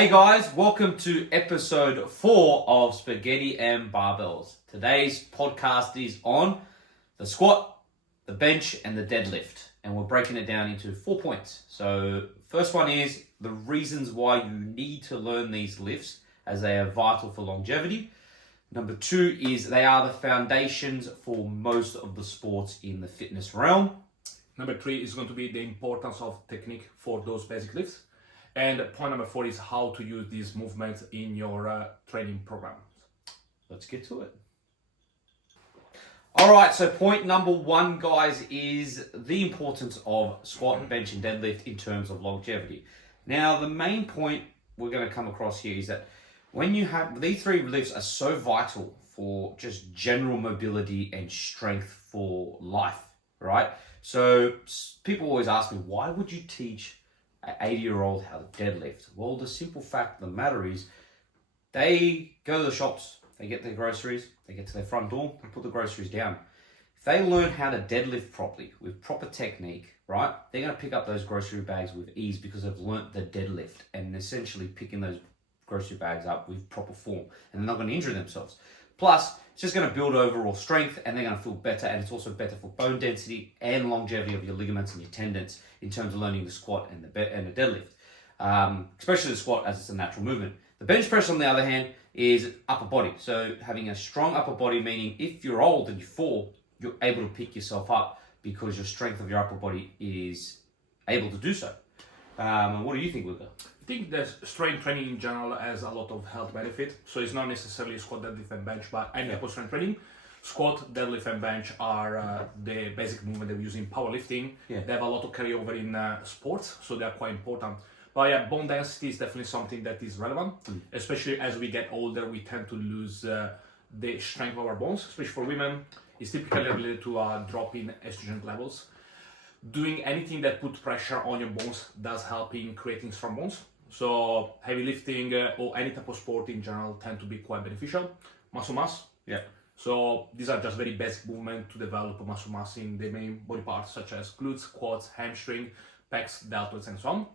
Hey guys, welcome to episode 4 of Spaghetti and Barbells. Today's podcast is on the squat, the bench, and the deadlift. And we're breaking it down into 4 points. So first one is the reasons why you need to learn these lifts as they are vital for longevity. Number 2 is they are the foundations for most of the sports in the fitness realm. Number 3 is going to be the importance of technique for those basic lifts. And point number 4 is how to use these movements in your training programs. Let's get to it. All right, so point number 1, guys, is the importance of squat, bench, and deadlift in terms of longevity. Now, the main point we're going to come across here is that when you have these 3 lifts are so vital for just general mobility and strength for life, right? So people always ask me, why would you teach an 80-year-old how to deadlift? Well, the simple fact of the matter is they go to the shops, they get their groceries, they get to their front door, they put the groceries down. If they learn how to deadlift properly with proper technique, right, they're going to pick up those grocery bags with ease because they've learnt the deadlift and essentially picking those grocery bags up with proper form, and they're not going to injure themselves. Plus, it's just going to build overall strength and they're going to feel better, and it's also better for bone density and longevity of your ligaments and your tendons in terms of learning the squat and the deadlift, especially the squat as it's a natural movement. The bench press, on the other hand, is upper body. So having a strong upper body, meaning if you're old and you fall, you're able to pick yourself up because your strength of your upper body is able to do so. What do you think, Luca? I think that strength training in general has a lot of health benefit. So it's not necessarily squat, deadlift, and bench, but any type of strength training. Squat, deadlift, and bench are the basic movement that we use in powerlifting. Yeah. They have a lot of carryover in sports, so they're quite important. But yeah, bone density is definitely something that is relevant, especially as we get older. We tend to lose the strength of our bones, especially for women. It's typically related to a drop in estrogen levels. Doing anything that puts pressure on your bones does help in creating strong bones. So heavy lifting or any type of sport in general tend to be quite beneficial. Muscle mass. Yeah. So these are just very basic movements to develop muscle mass in the main body parts such as glutes, quads, hamstring, pecs, deltoids, and so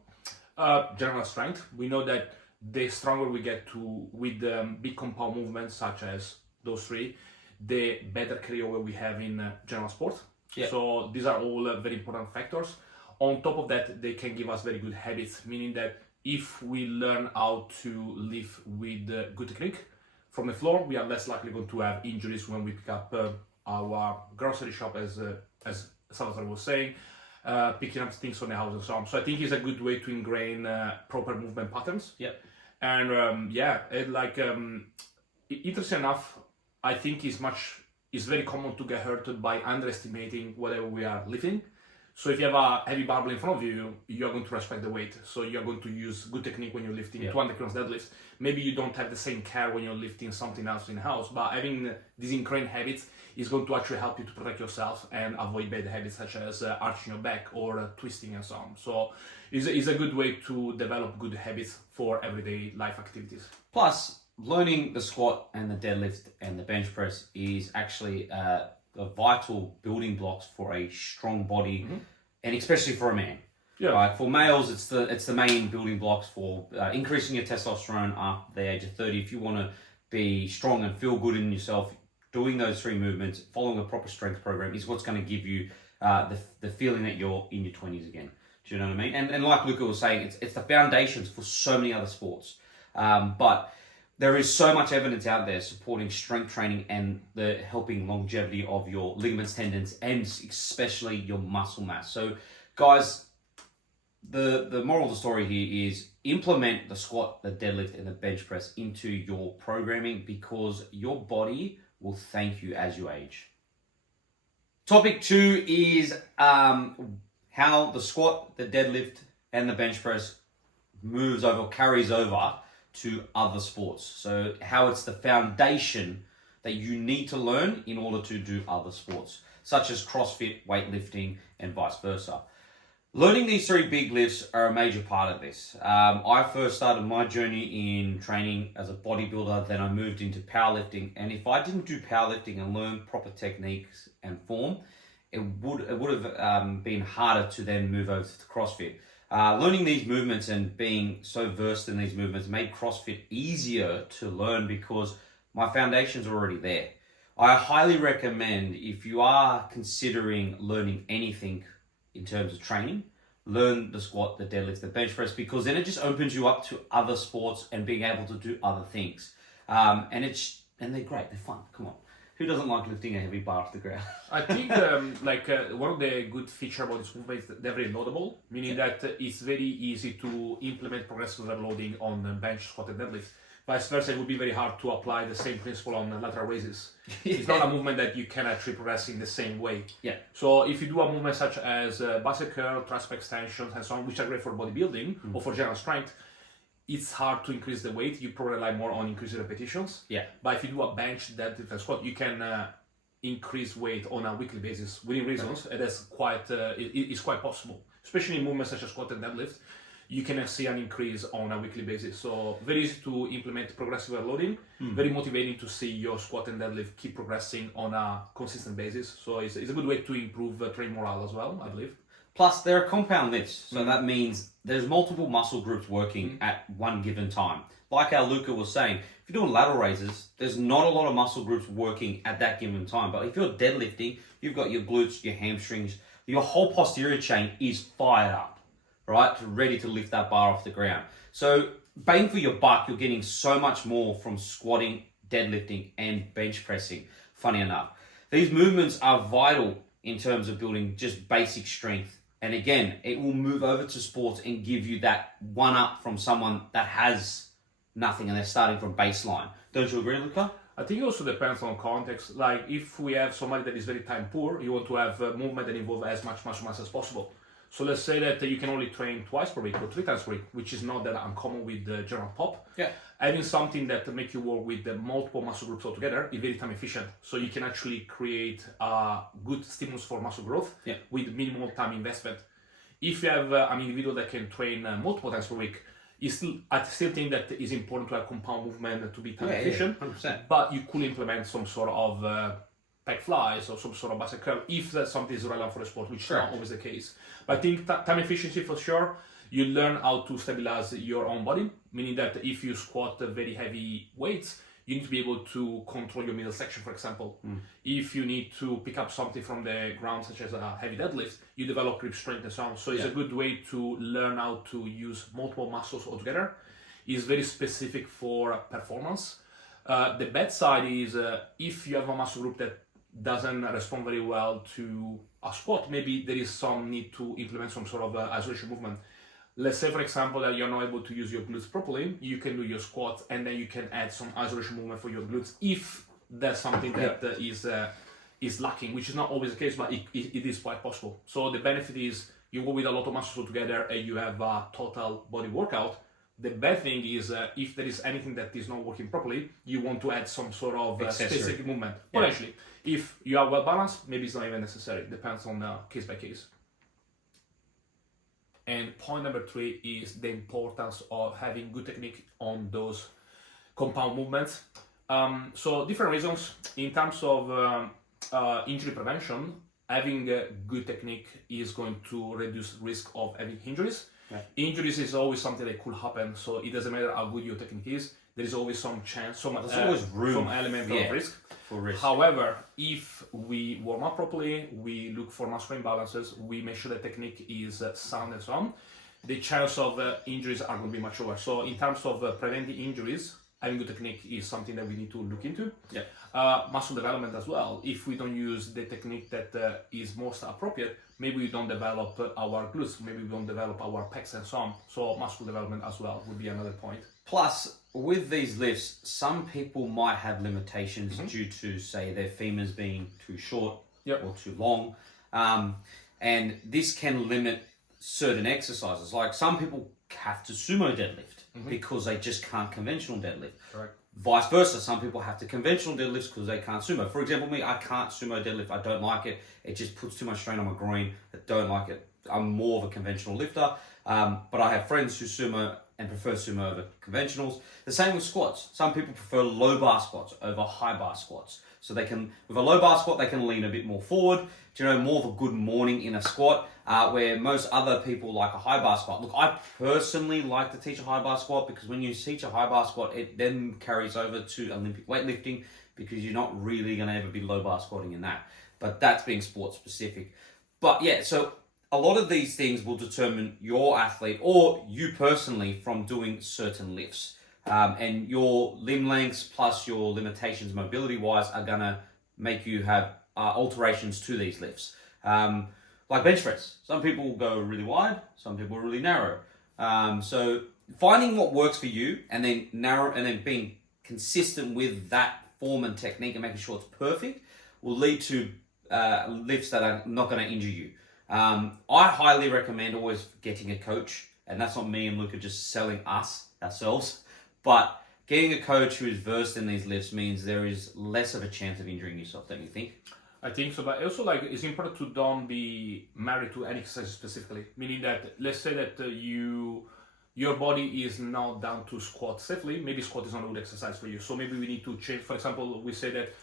on. General strength. We know that the stronger we get to with big compound movements such as those 3, the better carryover we have in general sport. Yeah. So these are all very important factors. On top of that, they can give us very good habits, meaning that if we learn how to live with good technique from the floor, we are less likely going to have injuries when we pick up our grocery shop, as Salvatore was saying, picking up things from the house and so on. So I think it's a good way to ingrain proper movement patterns. Yeah. And interesting enough, I think it's very common to get hurt by underestimating whatever we are lifting. So if you have a heavy barbell in front of you, you are going to respect the weight. So you're going to use good technique when you're lifting 200 kilograms deadlifts. Maybe you don't have the same care when you're lifting something else in the house, but having these ingrained habits is going to actually help you to protect yourself and avoid bad habits such as arching your back or twisting and so on. So it's a good way to develop good habits for everyday life activities. Plus, learning the squat and the deadlift and the bench press is actually the vital building blocks for a strong body, and especially for a man. Yeah. Right? For males, it's the main building blocks for increasing your testosterone after the age of 30. If you want to be strong and feel good in yourself, doing those 3 movements, following a proper strength program is what's going to give you the feeling that you're in your 20s again. Do you know what I mean? And like Luca was saying, it's the foundations for so many other sports. But there is so much evidence out there supporting strength training and the helping longevity of your ligaments, tendons, and especially your muscle mass. So, guys, the moral of the story here is implement the squat, the deadlift, and the bench press into your programming because your body will thank you as you age. Topic 2 is how the squat, the deadlift, and the bench press carries over to other sports. So how it's the foundation that you need to learn in order to do other sports, such as CrossFit, weightlifting, and vice versa. Learning these 3 big lifts are a major part of this. I first started my journey in training as a bodybuilder, then I moved into powerlifting, and if I didn't do powerlifting and learn proper techniques and form, it would have been harder to then move over to CrossFit. Learning these movements and being so versed in these movements made CrossFit easier to learn because my foundation's already there. I highly recommend, if you are considering learning anything in terms of training, learn the squat, the deadlift, the bench press, because then it just opens you up to other sports and being able to do other things. And they're great, they're fun, come on. Who doesn't like lifting a heavy bar off the ground? I think one of the good feature about this movement is that they're very loadable, meaning that it's very easy to implement progressive loading on bench, squat, and deadlift. Vice versa, it would be very hard to apply the same principle on lateral raises. It's not a movement that you can actually progress in the same way. Yeah. So if you do a movement such as bicep curl, tricep extensions, and so on, which are great for bodybuilding or for general strength, it's hard to increase the weight. You probably rely more on increasing repetitions. Yeah. But if you do a bench, deadlift, and squat, you can increase weight on a weekly basis within reasons. And that's it's quite possible, especially in movements such as squat and deadlift. You can see an increase on a weekly basis. So very easy to implement progressive loading. Very motivating to see your squat and deadlift keep progressing on a consistent basis. So it's a good way to improve training morale as well, I believe. Plus, there are compound lifts, so that means there's multiple muscle groups working at one given time. Like our Luca was saying, if you're doing lateral raises, there's not a lot of muscle groups working at that given time. But if you're deadlifting, you've got your glutes, your hamstrings, your whole posterior chain is fired up, right? Ready to lift that bar off the ground. So bang for your buck, you're getting so much more from squatting, deadlifting, and bench pressing, funny enough. These movements are vital in terms of building just basic strength. And again, it will move over to sports and give you that one up from someone that has nothing and they're starting from baseline. Don't you agree, Luca? I think it also depends on context. Like if we have somebody that is very time poor, you want to have a movement that involves as much muscle mass as possible. So let's say that you can only train twice per week or 3 times per week, which is not that uncommon with the general pop. Yeah. Having something that make you work with the multiple muscle groups altogether is very time efficient. So you can actually create a good stimulus for muscle growth with minimal time investment. If you have an individual that can train multiple times per week, I still think that it's important to have compound movement to be time efficient. 100%. But you could implement some sort of pec flies or some sort of bicep curl if that's something is relevant for the sport, which is not always the case. But I think time efficiency for sure. You learn how to stabilize your own body, meaning that if you squat very heavy weights, you need to be able to control your middle section, for example. If you need to pick up something from the ground, such as a heavy deadlift, you develop grip strength and so on. So it's a good way to learn how to use multiple muscles altogether. It's very specific for performance. The bad side is if you have a muscle group that doesn't respond very well to a squat, maybe there is some need to implement some sort of isolation movement. Let's say, for example, that you're not able to use your glutes properly, you can do your squats and then you can add some isolation movement for your glutes if there's something that is lacking, which is not always the case, but it is quite possible. So the benefit is you work with a lot of muscles together and you have a total body workout. The bad thing is if there is anything that is not working properly, you want to add some sort of specific movement. Potentially, if you are well balanced, maybe it's not even necessary. Depends on case by case. And point number 3 is the importance of having good technique on those compound movements. So different reasons in terms of injury prevention. Having good technique is going to reduce risk of having injuries. Injuries is always something that could happen, so it doesn't matter how good your technique is. There is always some chance, some element of risk. For risk. However, if we warm up properly, we look for muscle imbalances, we make sure the technique is sound and so on, the chance of injuries are going to be much lower. So in terms of preventing injuries, having good technique is something that we need to look into. Muscle development as well. If we don't use the technique that is most appropriate, maybe we don't develop our glutes, maybe we don't develop our pecs and so on. So muscle development as well would be another point. Plus, with these lifts, some people might have limitations due to, say, their femurs being too short or too long. And this can limit certain exercises. Like some people have to sumo deadlift because they just can't conventional deadlift. Correct. Vice versa, some people have to conventional deadlifts because they can't sumo. For example, me, I can't sumo deadlift. I don't like it. It just puts too much strain on my groin. I don't like it. I'm more of a conventional lifter. But I have friends who sumo and prefer sumo over conventionals. The same with squats. Some people prefer low bar squats over high bar squats. So they can, with a low bar squat, they can lean a bit more forward, more of a good morning in a squat, where most other people like a high bar squat. Look, I personally like to teach a high bar squat because when you teach a high bar squat, it then carries over to Olympic weightlifting because you're not really going to ever be low bar squatting in that. But that's being sport specific. But yeah, so a lot of these things will determine your athlete or you personally from doing certain lifts. And your limb lengths plus your limitations mobility wise are going to make you have alterations to these lifts. Like bench press. Some people will go really wide, some people really narrow. So finding what works for you and then being consistent with that form and technique and making sure it's perfect will lead to lifts that are not going to injure you. I highly recommend always getting a coach, and that's not me and Luca just selling us ourselves, but getting a coach who is versed in these lifts means there is less of a chance of injuring yourself, don't you think? I think so, but also it's important to don't be married to any exercise specifically. Meaning that let's say that your body is not down to squat safely. Maybe squat is not a good exercise for you. So maybe we need to change. For example, we say that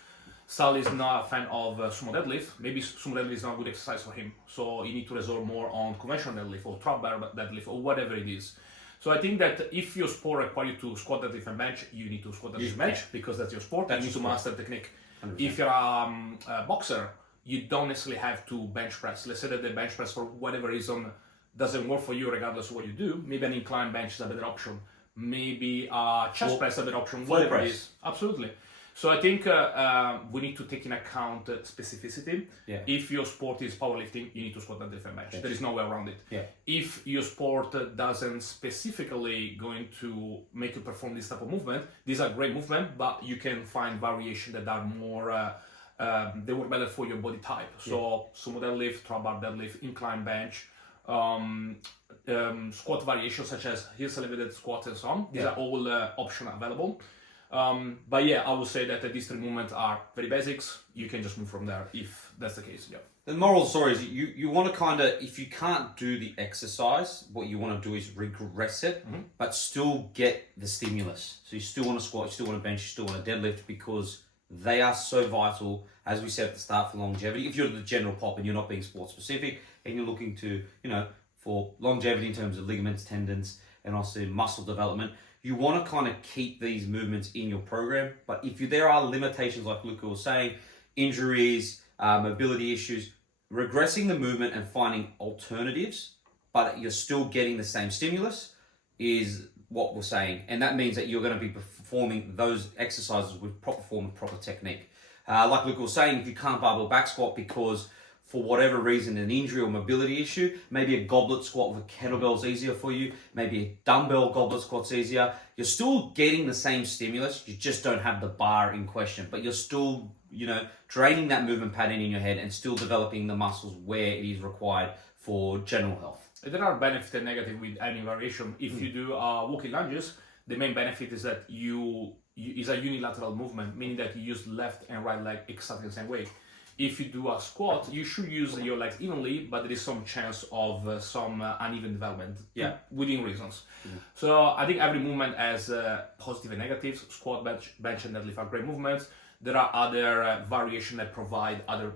Sal is not a fan of sumo deadlift. Maybe sumo deadlift is not a good exercise for him. So you need to resort more on conventional deadlift or trap bar deadlift or whatever it is. So I think that if your sport requires you to squat, deadlift, and bench, you need to squat, deadlift, and bench because that's your sport. You need to master technique. 100%. If you're a boxer, you don't necessarily have to bench press. Let's say that the bench press, for whatever reason, doesn't work for you regardless of what you do. Maybe an incline bench is a better option. Maybe a chest press is a better option. Whatever it is. Absolutely. So I think we need to take in account specificity. Yeah. If your sport is powerlifting, you need to squat, deadlift, and bench. Yes. There is no way around it. Yeah. If your sport doesn't specifically going to make you perform this type of movement, these are great movements, but you can find variations that are more, they work better for your body type. So sumo deadlift, trap bar deadlift, incline bench, squat variations such as heels elevated squats and so on. These are all options available. But yeah, I would say that these three movements are very basics. You can just move from there if that's the case. Yeah. The moral of the story is you want to kind of, if you can't do the exercise, what you want to do is regress it, but still get the stimulus. So you still want to squat, you still want to bench, you still want to deadlift because they are so vital, as we said at the start, for longevity. If you're the general pop and you're not being sport specific and you're looking to, for longevity in terms of ligaments, tendons, and also muscle development, you want to kind of keep these movements in your program. But if there are limitations, like Luca was saying, injuries, mobility issues, regressing the movement and finding alternatives, but you're still getting the same stimulus is what we're saying. And that means that you're going to be performing those exercises with proper form and proper technique. Like Luca was saying, if you can't barbell back squat because for whatever reason, an injury or mobility issue, maybe a goblet squat with a kettlebell is easier for you, maybe a dumbbell goblet squat's easier. You're still getting the same stimulus, you just don't have the bar in question, but you're still, draining that movement pattern in your head and still developing the muscles where it is required for general health. There are benefits and negatives with any variation. If you do walking lunges, the main benefit is that is a unilateral movement, meaning that you use left and right leg exactly the same way. If you do a squat, you should use your legs evenly, but there is some chance of some uneven development within reasons. So I think every movement has positive and negatives. Squat, bench, and deadlift are great movements. There are other variations that provide other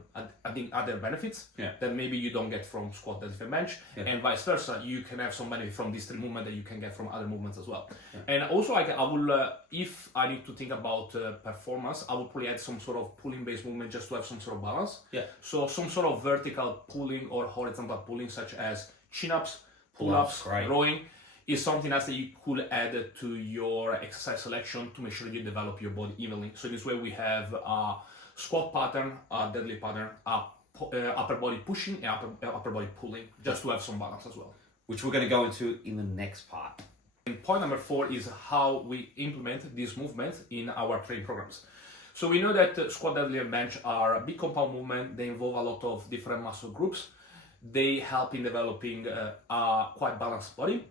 benefits that maybe you don't get from squat, deadlift, and bench, and vice versa. You can have some benefit from these three movements that you can get from other movements as well. And also, I will, if I need to think about performance, I will probably add some sort of pulling-based movement just to have some sort of balance. So some sort of vertical pulling or horizontal pulling, such as chin-ups, pull-ups, rowing, is something else that you could add to your exercise selection to make sure you develop your body evenly. So this way we have a squat pattern, a deadlift pattern, upper body pushing and upper body pulling, just to have some balance as well. Which we're going to go into in the next part. And point number 4 is how we implement these movements in our training programs. So we know that squat, deadlift, and bench are a big compound movement. They involve a lot of different muscle groups. They help in developing a quite balanced body.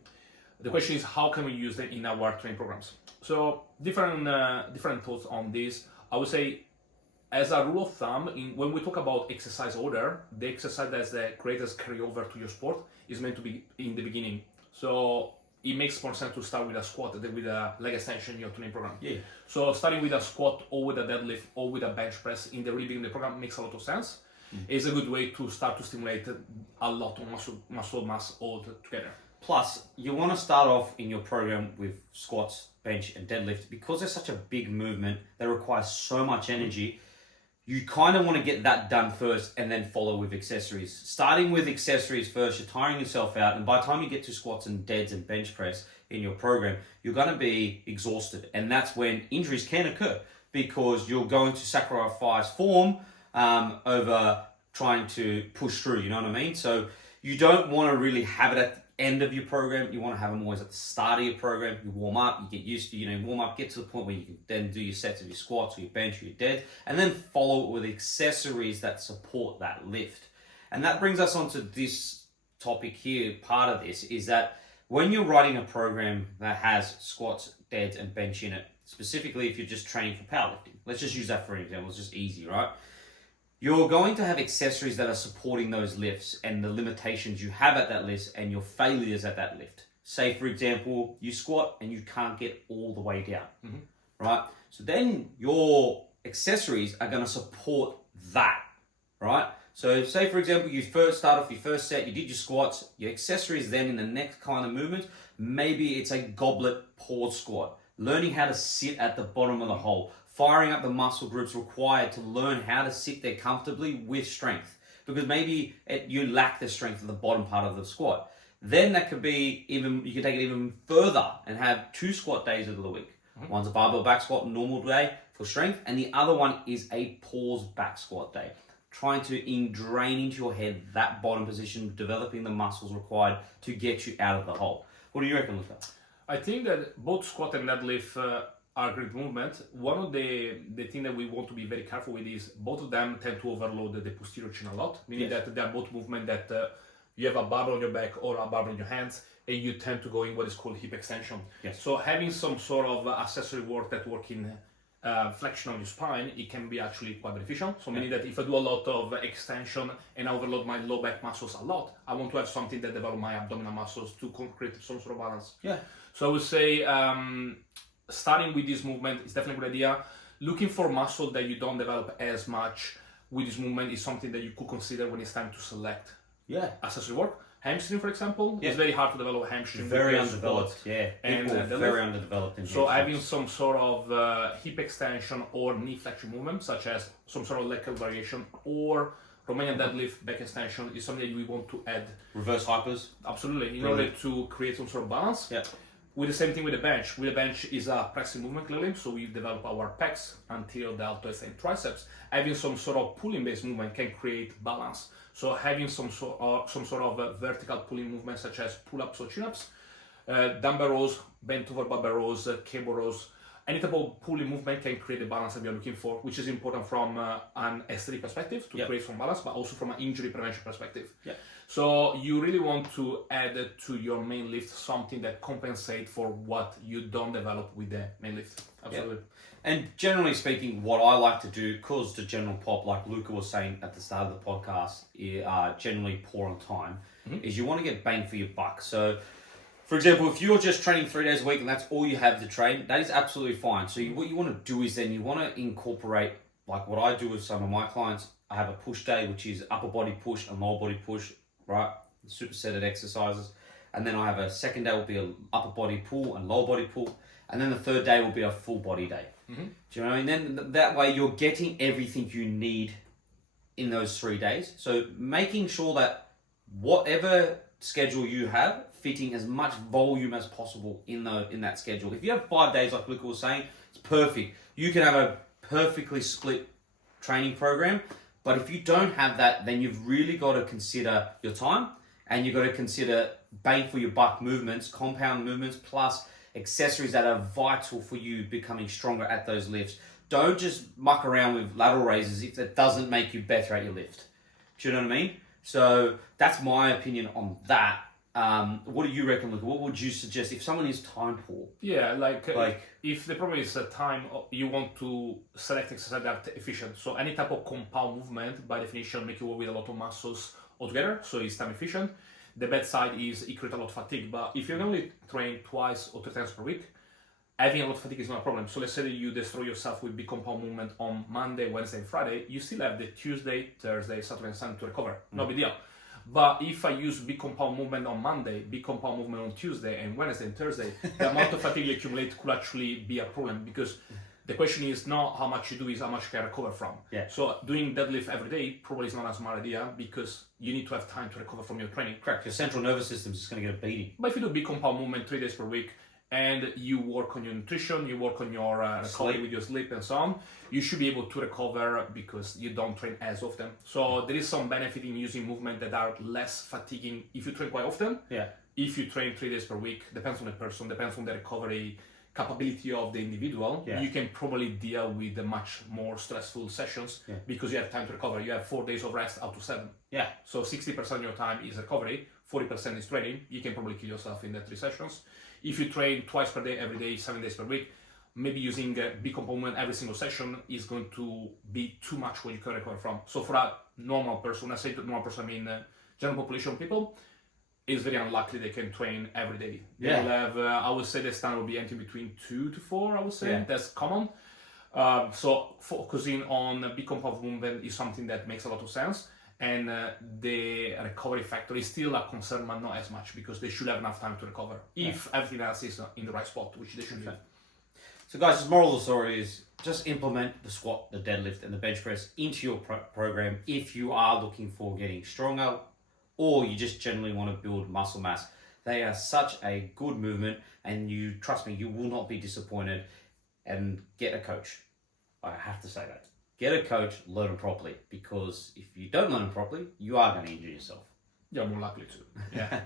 The question is, how can we use them in our training programs? So different thoughts on this. I would say, as a rule of thumb, when we talk about exercise order, the exercise that's the greatest carryover to your sport is meant to be in the beginning. So it makes more sense to start with a squat than with a leg extension in your training program. Yeah. So starting with a squat or with a deadlift or with a bench press in the really beginning of the program makes a lot of sense. It's a good way to start to stimulate a lot of muscle mass all together. Plus, you want to start off in your program with squats, bench, and deadlift because they're such a big movement that requires so much energy. You kind of want to get that done first and then follow with accessories. Starting with accessories first, you're tiring yourself out, and by the time you get to squats and deads and bench press in your program, you're going to be exhausted, and that's when injuries can occur because you're going to sacrifice form over trying to push through, you know what I mean? So you don't want to really have it at the end of your program. You want to have them always at the start of your program. You warm up, you get used to, warm up, get to the point where you can then do your sets of your squats or your bench or your dead, and then follow it with accessories that support that lift. And that brings us on to this topic here. Part of this is that when you're writing a program that has squats, deads, and bench in it, specifically if you're just training for powerlifting, let's just use that for an example, it's just easy, right? You're going to have accessories that are supporting those lifts and the limitations you have at that lift and your failures at that lift. Say, for example, you squat and you can't get all the way down, right? So then your accessories are going to support that, right? So say, for example, you first start off your first set, you did your squats, your accessories then in the next kind of movement, maybe it's a goblet pause squat, learning how to sit at the bottom of the hole, firing up the muscle groups required to learn how to sit there comfortably with strength, because maybe you lack the strength of the bottom part of the squat. Then that could be you can take it even further and have 2 squat days of the week. One's a barbell back squat, normal day for strength, and the other one is a pause back squat day. Trying to ingrain into your head that bottom position, developing the muscles required to get you out of the hole. What do you reckon, Luca? I think that both squat and deadlift are great movement. One of the thing that we want to be very careful with is both of them tend to overload the posterior chain a lot, meaning that they are both movement that you have a barbell on your back or a barbell on your hands, and you tend to go in what is called hip extension. Yes. So having some sort of accessory work that work in flexion on your spine, it can be actually quite beneficial. So meaning that if I do a lot of extension and I overload my low back muscles a lot, I want to have something that develop my abdominal muscles to create some sort of balance. Yeah. So I would say starting with this movement is definitely a good idea. Looking for muscle that you don't develop as much with this movement is something that you could consider when it's time to select accessory work. Hamstring, for example, it's very hard to develop hamstring. Very undeveloped, and very underdeveloped. In so having some sort of hip extension or knee flexion movement, such as some sort of leg curl variation or Romanian deadlift back extension, is something that we want to add. Reverse hypers. Absolutely, in order to create some sort of balance. Yeah. With the same thing with the bench. With the bench is a pressing movement clearly, so we develop our pecs, anterior deltoids, and triceps. Having some sort of pulling-based movement can create balance. So having some sort of vertical pulling movement, such as pull-ups or chin-ups, dumbbell rows, bent over barbell rows, cable rows, any type of pulling movement can create the balance that we are looking for, which is important from an aesthetic perspective to create some balance, but also from an injury prevention perspective. So you really want to add to your main lift something that compensates for what you don't develop with the main lift. Absolutely. And generally speaking, what I like to do, because the general pop, like Luca was saying at the start of the podcast, are generally poor on time, is you want to get bang for your buck. So, for example, if you're just training 3 days a week and that's all you have to train, that is absolutely fine. So what you want to do is then you want to incorporate, like what I do with some of my clients, I have a push day, which is upper body push and lower body push, right? Supersetted exercises. And then I have a second day will be an upper body pull and lower body pull. And then the third day will be a full body day. Do you know what I mean? Then that way you're getting everything you need in those 3 days. So making sure that whatever schedule you have, fitting as much volume as possible in that schedule. If you have 5 days, like Luca was saying, it's perfect. You can have a perfectly split training program. But if you don't have that, then you've really got to consider your time, and you've got to consider bang for your buck movements, compound movements, plus accessories that are vital for you becoming stronger at those lifts. Don't just muck around with lateral raises if that doesn't make you better at your lift. Do you know what I mean? So that's my opinion on that. What do you reckon, Luca? What would you suggest if someone is time poor? Yeah, like if the problem is time, you want to select exercise that are efficient. So any type of compound movement, by definition, make you work with a lot of muscles altogether, so it's time efficient. The bad side is it creates a lot of fatigue. But if you only train twice or 3 times per week, having a lot of fatigue is not a problem. So let's say that you destroy yourself with big compound movement on Monday, Wednesday, and Friday, you still have the Tuesday, Thursday, Saturday, and Sunday to recover. No big deal. But if I use big compound movement on Monday, big compound movement on Tuesday, and Wednesday and Thursday, the amount of fatigue you accumulate could actually be a problem, because the question is not how much you do, is how much you can recover from. Yeah. So doing deadlift every day probably is not a smart idea, because you need to have time to recover from your training. Correct. Your central nervous system is just going to get a beating. But if you do big compound movement 3 days per week, and you work on your nutrition, you work on your recovery with your sleep and so on, you should be able to recover because you don't train as often. So there is some benefit in using movement that are less fatiguing if you train quite often. Yeah. If you train 3 days per week, depends on the person, depends on the recovery capability of the individual, you can probably deal with the much more stressful sessions because you have time to recover. You have 4 days of rest out of 7. Yeah. So 60% of your time is recovery, 40% is training. You can probably kill yourself in the 3 sessions. If you train twice per day, every day, 7 days per week, maybe using a big component every single session is going to be too much what you can recover from. So for a normal person, when I say normal person, I mean general population people, it's very unlikely they can train every day. They will have, I would say the standard will be anything between 2 to 4, I would say. That's common. So focusing on big compound movement is something that makes a lot of sense. And the recovery factor is still a concern, but not as much, because they should have enough time to recover if everything else is in the right spot, which they should be. So guys, the moral of the story is just implement the squat, the deadlift, and the bench press into your program if you are looking for getting stronger, or you just generally want to build muscle mass. They are such a good movement, and you trust me, you will not be disappointed. And get a coach. I have to say that. Get a coach, learn them properly, because if you don't learn them properly, you are going to injure yourself. You're more likely to. Yeah.